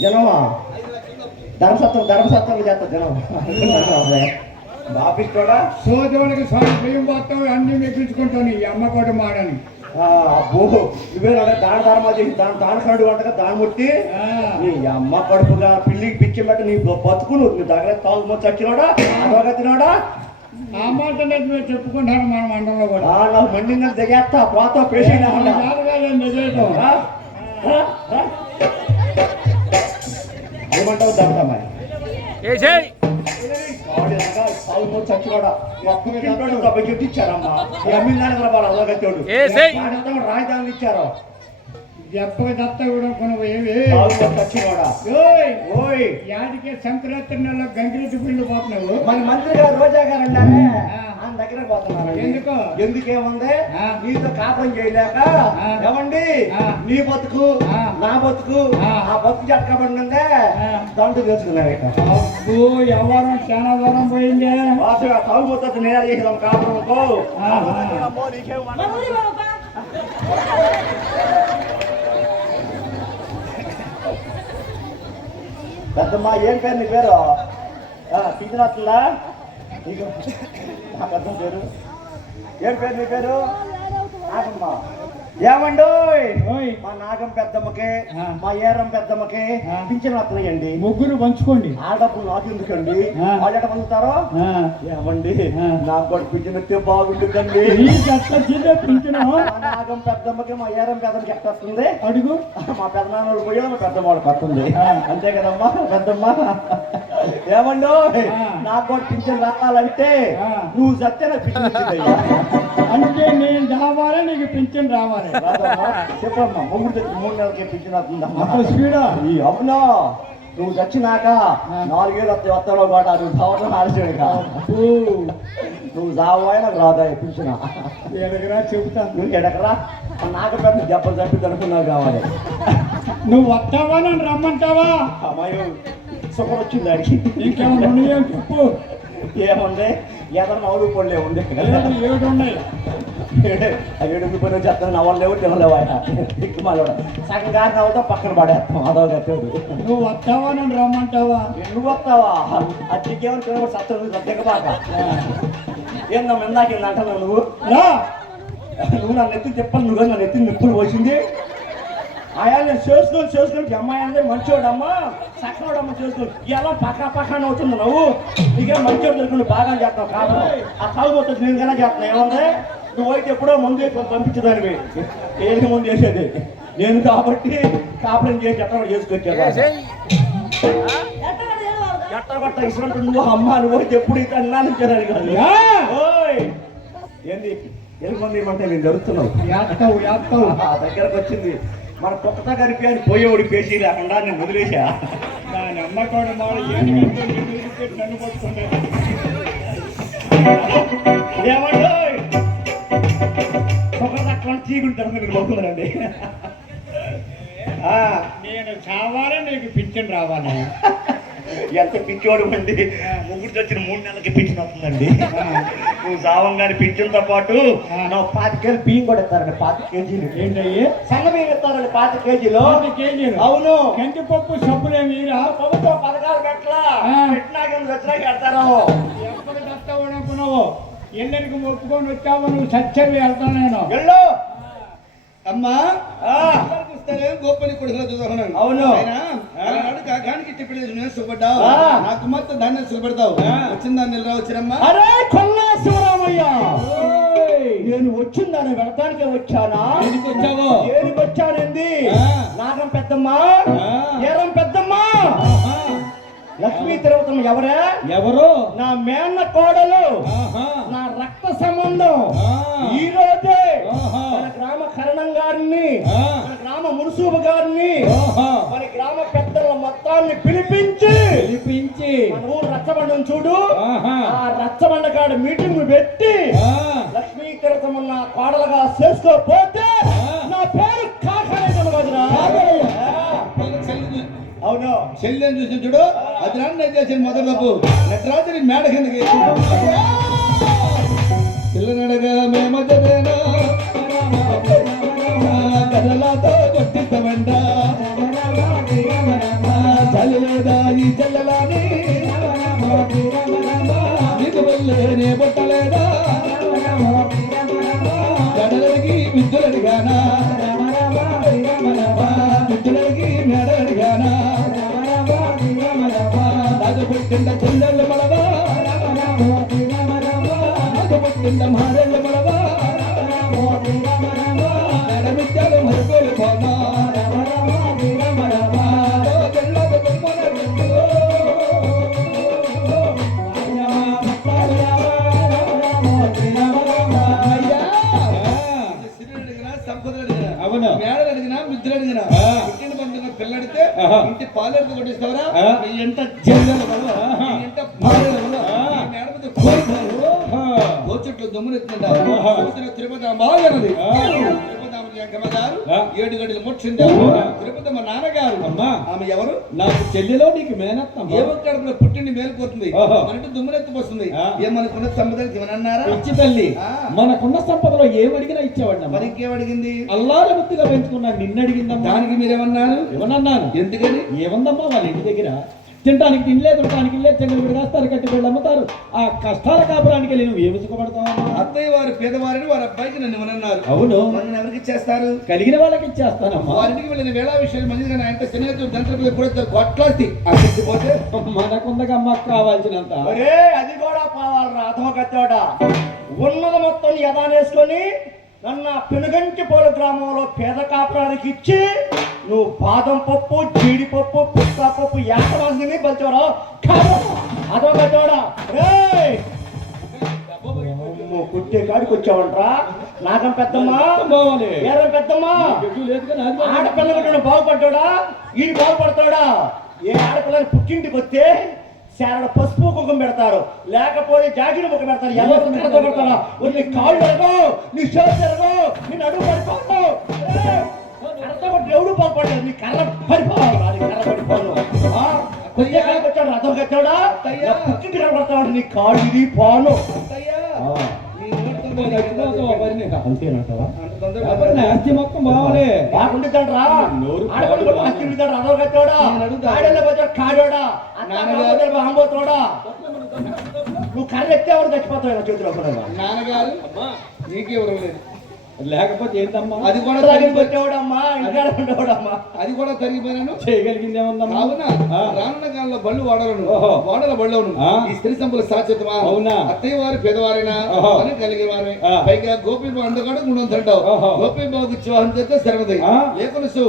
జనమా? ధర్మసత్వం ధర్మసత్వం చేస్తారు జనం బాపిస్తోడా? సోదరులకి స్వామి బియ్యం అన్ని మెప్పించుకుంటాను ఈ అమ్మ కూడా మాడని. అబ్బో ఇవే దాన ధర్మా చేసి దాని దాని కడు వంటగా దాని ముట్టి నీ అమ్మ కడుపుగా పిల్లికి పిచ్చి పెట్ట నీ బతుకు నువ్వు నీ దగ్గర తాగు చచ్చినోడా? అదొకతినోడా ఆ మాట చెప్పుకుంటాను మన మండలంలో కూడా. నాకు మండిందని దిగేస్తా పోతా పేషెంట్ ఏసేయ్ ఇచ్చారమ్మా. రాజధాని ఇచ్చారు. చెప్పక దత్త కూడా ఓయ్ యాదికే సంక్రాంతి నెల గంగిరెడ్డి పిల్లి పోతున్నావు మన మంత్రి గారు రోజా గారు అంటారే ఆ. ఆయన దగ్గర పోతున్నారు ఎందుకు? ఎందుకేముంది ఆ. నీతో కాపురం చేయలేక. ఏమండి. నీ బతుకు ఆ. నా బతుకు ఆ. ఆ బతుకు జట్కబడినందే ఆ. దంటు తెలుసుకున్నావు అబ్బో ఎవరం చాలా దూరం పోయింది వాసుగా తాగుబోతుంది నేర చేసేదాం కాపురంకో ఆ. పెద్దమ్మా ఏం పేరు నీ పేరు? టీచర్ వస్తుందా నీకు నా పెద్ద పేరు ఏం పేరు నీ పేరు? నాకమ్మా ఏమండోయ్ ఓయ్ మా నాగం పెద్దమ్మకి. మా ఏరం పెద్దమ్మకి. పింఛన్ వస్తున్నాయండి ముగ్గురు పంచుకోండి ఆ డబ్బులు నాకు ఎందుకండి. వాళ్ళు ఎట్లా పొందుతారో. ఏమండి. నాకు కూడా పింఛన్ వస్తే బాగుంటుందండి నాగం పెద్దమ్మకి మా ఏరం పెద్దమ్మకి ఎట్లా వస్తుంది అడుగు మా పెద్దనాన్నోడు పోయా మా పెద్దవాడు పడుతుంది. అంతే కదమ్మా పెద్దమ్మ ఏమండో. నాకు కూడా పింఛన్ రావాలంటే. నువ్వు ఇచ్చిందయ్యా. అంటే నేను రావాలి నీకు పింఛన్ రావాలి? చెప్పమ్మా మూడు తెచ్చి మూడు నెలలకి అంత స్పీడా? ఈ అవునా? నువ్వు చచ్చినాక. నాలుగేళ్ళు వస్తే వస్తాలో కూడా నువ్వు చావటం ఆలస్యం అబ్బో, నువ్వు చావా నాకు రాదా పింఛన ఎడగరా చెబుతాను నువ్వు ఎడకరా నాకు పెద్ద దెబ్బలు తప్పి అనుకున్నావు కావాలి. నువ్వు వస్తావా? నన్ను రమ్మంటావా? అమ్మాయి సుఖం వచ్చింది దానికి ఇంకేమన్నా చెప్పు. ఏముంది? నవ్వులు పడలే ఉంది లేదు ఏడు ఉన్నాయి ఏడు పని చేస్తాను నవ్వలేవు తినలేవు ఆయన. దిక్కుమాలోడ సగం గారి నవ్వుతా పక్కన పడేస్తాం అదో గట్టేడు నువ్వు వస్తావా నన్ను రమ్మంటావా? నువ్వు వస్తావా? అద్దెకేమని తినబడి సత్తం దిగబాక ఏందమ్మా ఇందాక అంటున్నావు నువ్వు? నువ్వు నా నెత్తి తిప్పాలి నువ్వు నా నెత్తి నిప్పులు పోసింది. ఆయా నేను చేసుకొని చేసుకొని అమ్మాయి అంటే మంచోడమ్మా సక్కనోడమ్మ చేసుకొని. ఎలా పక్క పక్కన అవుతుంది నువ్వు. నీకే మంచోడు దొరుకుని బాగా చేస్తావు కాపురం. ఆ తాగుబోతుంది నేను చేస్తున్నా ఏముంది? నువ్వు అయితే ఎప్పుడో ముందు పంపించదానివి. ఏది ముందు వేసేది? నేను కాబట్టి కాపురం చేసి ఎక్కడ చేసుకొచ్చాను ఎట్టగొట్ట ఇసుకుంటు నువ్వు అమ్మ నువ్వు ఎప్పుడు ఇక అన్నాను ఇచ్చేదాన్ని కాదు! ఓయ్. ఏంది? ఎన్ని మంది ఏమంటే నేను జరుగుతున్నావు? యాత్తావు ఆ దగ్గరకు వచ్చింది. మన కుక్కతో కలిపి అని పోయేవాడి పేసీ లేకుండా నేను వదిలేసా దాని అమ్మ నన్ను పట్టుకుంటే ఏమండో కుక్క తక్కువ చీకుడు తరగతి పోతుందండి నేను చావాలి నీకు పింఛన్ రావాలి. ఎంత పిచ్చోడు అండి ముగ్గురు వచ్చిన మూడు నెలలకి పింఛన్ వస్తుందండి. నువ్వు సావంగానే పింఛన్తో పాటు నా పాతి కేజీలు బియ్యం కూడా ఇస్తారండి పాతి కేజీలు ఏంటయ్యి? సన్న బియ్యం పాతి కేజీలు? పాతి కేజీలు. అవును. కందిపప్పు సబ్బులే మీరా ప్రభుత్వం పథకాలు పెట్టలా? ఆ. పెట్టినాక వచ్చినాక పెడతారు? ఎప్పుడు అనుకున్నావు? ఒప్పుకొని వచ్చావు నువ్వు సత్యం వెళ్తాను నేను. వెళ్ళు. అమ్మా. చూస్తానే గోపని కొడుకులో చూస్తున్నాను అవును. కాకానికి చెప్పలేదు సుఖపడ్డావు? ఆ. నా కుమార్తె దాన్ని సుఖపడతావు. వచ్చిన దాన్ని రా వచ్చిరమ్మా అరే కొల్లా శివరామయ్య. నేను వచ్చిందని వెళతానికే వచ్చానా? ఎందుకు వచ్చావు? దేనికి వచ్చానండి ఆ. నాగం పెద్దమ్మా. ఏరం పెద్దమ్మా. లక్ష్మీ తిరుగుతాం ఎవరే ఎవరు నా మేన్న కోడలు. నా రక్త సంబంధం. ఈ రోజే. మన గ్రామ కరణం గారిని. మన గ్రామ మురుసూబు గారిని. మన గ్రామ పెద్దల మొత్తాన్ని పిలిపించి పిలిపించి మన ఊరు రచ్చబండం చూడు. ఆ రచ్చబండ కాడ మీటింగ్ పెట్టి. లక్ష్మీ తీర్థమున్న కోడలుగా చేసుకోపోతే. నా పేరు చెల్లెని చూసి చూడు అది రాని చేసిన మొదటి తప్పు నటరాత్రి మేడ కిందకి పిల్లనడగా మేమదేనా కర్రలతో కొట్టి இந்த புல்லல்ல மலவா இந்த மாடல்ல மலவா நடமிட்டாலும் மறுபோல போமா மேல நடக்குனா மித்திர நடக்குனா పిల్లడితే ఆహా. ఇంటి పాలేరుతో కొట్టిస్తావరా? ఇంట జల్లెల వల్ల, ఇంట పాలేరు వల్ల, ఆ. నీ మేడ మీద కోరుతారు. గోచెట్లు దమ్మునెత్తుందా తిరుపతి బాగున్నది గారు. ఏడు గడిలు. తిరుపతి అమ్మ నాన్నగారు అమ్మా. ఆమె ఎవరు? నాకు చెల్లెలో నీకు పుట్టిండి దుమ్మునెత్తిపోతుంది. ఏమనుకున్న ఏమన్నారా తల్లి. ఆ. మనకున్న సంపదలో ఏమడిగినా ఇచ్చేవాడినమ్మా. మరి ఇంకేమడిగింది అల్లాల బుద్ధిగా పెంచుకున్నా నిన్నడిగిందమ్మా. దానికి మీరేమన్నారు? ఏమన్నాను? ఎందుకని? ఏముందమ్మా వాళ్ళ ఇంటి దగ్గర? తినడానికి తినలేదు తినడానికి లేదు చెంగలు విడగాస్తారు కట్టి వీళ్ళు అమ్ముతారు. ఆ కష్టాల కాపురానికి వెళ్ళి నువ్వు ఏమి సుఖపడతావమ్మా అత్తయ్య వారి పేదవారిని వారి అబ్బాయికి నన్ను ఇవ్వనన్నారు. అవును. నన్ను ఎవరికి ఇచ్చేస్తారు? కలిగిన వాళ్ళకి ఇచ్చేస్తానమ్మా. వారింటికి వెళ్ళిన వేళా విషయాలు మంచిగా నా ఇంత స్నేహితులు దంతలు ఎప్పుడైతే కొట్లాస్తి అసెత్తిపోతే మనకుందకమ్మా కావాల్సినంత. అది కూడా పోవాలరా అధోగచ్చోడ ఉన్నది మొత్తం యదానేసుకొని నన్ను ఆ పెనుగంటి పోలు గ్రామంలో పేద కాపురానికి ఇచ్చి నువ్వు బాదం పప్పు జీడిపప్పు పుస్తా పప్పు ఏకమాసింది బలిచోరా అధోగచ్చోడ రే కుట్టే కాడికి వచ్చావంట్రా. నాగం పెద్దమ్మా ఏరం పెద్దమ్మా. ఎటు లేదు కానీ అది బాగుంది. ఆడపిల్ల బిడ్డను బాగుపడ్డాడా ఈడు బాగుపడతాడా? ఏ ఆడపిల్లని పుట్టింటికి వస్తే శారడ పసుపు కుంకుమ పెడతారు. లేకపోతే జాగిరి ముఖం పెడతారు. ఎవరు కడతో పెడతారా. నీ కాళ్ళు ఎరగో నీ షర్ట్ ఎరగో నీ నడుము పడిపోను కర్రతో కొట్టి ఎవడు బాగుపడ్డాడు. నీ కర్ర పడిపోవాలి. కర్ర పడిపోను? కొద్దిగా కాడికి వచ్చాడు. రథం కట్టాడా? పుట్టింటి కనబడతాడు నీ కాళ్ళు ఇది పోను అంతేనంటావా? ఆస్తి మొత్తం బావాలి. పోతాడు కాడోడా నువ్వు కర్ర ఎత్తేవాడు చచ్చిపోతావు చేతిలో కూడా? నాన్నగారు నీకే ఇవ్వలేదు లేకపోతే ఏంటమ్మా అది కూడా ఉండేవాడమ్మా అది కూడా తరిగిపోయినాను చేయగలిగింది ఆ. రానున్న కాలంలో బళ్ళు వాడలను. వాడల బళ్ళను ఆ. ఈ స్త్రీ సంపద సాధ్యతమా అవునా? అత్తయ్య వారి పేదవారైనా కలిగిన వారే. పైగా గోపి అందగాడు గుణం తింటావు. గోపి బాబుకి సరిగది ఆ. లేకొనసు